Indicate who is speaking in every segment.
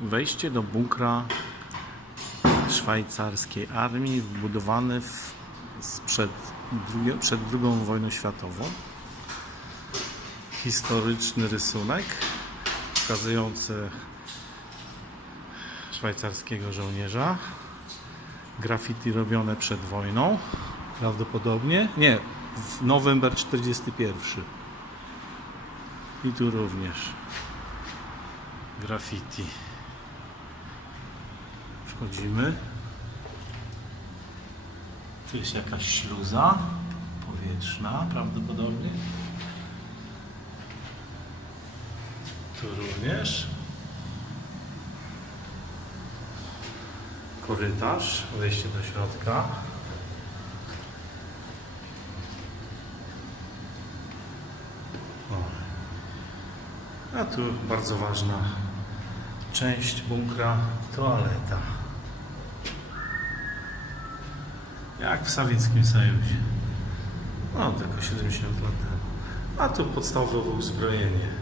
Speaker 1: Wejście do bunkra szwajcarskiej armii wbudowany w, sprzed, przed II wojną światową. Historyczny rysunek pokazujący szwajcarskiego żołnierza. Graffiti robione przed wojną. Prawdopodobnie. Nie, w November 41. I tu również graffiti. Wchodzimy. Tu jest jakaś śluza powietrzna prawdopodobnie. Tu również. Korytarz, wejście do środka. A tu bardzo ważna część bunkra, toaleta. Jak w Sowieckim Sojuzie. No, tylko 70 lat temu. A tu podstawowe uzbrojenie.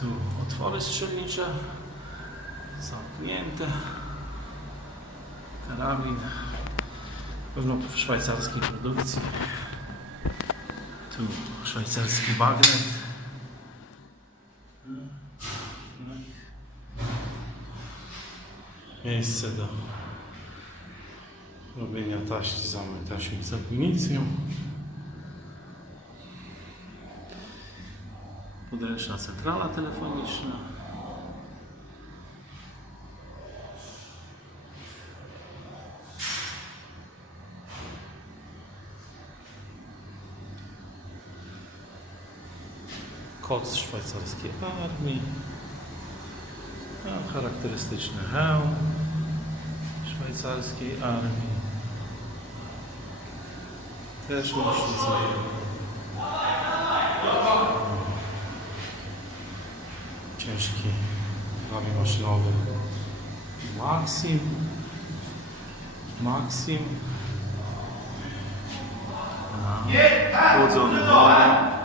Speaker 1: Tu otwory strzelnicze zamknięte. Karabin. Pewno w szwajcarskiej produkcji. Tu szwajcarski bagnet. Miejsce do robienia taści, zamy taśmy z amunicją. Podręczna centrala telefoniczna. Koc szwajcarskiej armii. Charakterystyczny hełm szwajcarskiej armii. Też myślica ciężki ramię maszynowy Maxim Maxim chłodzony wodą!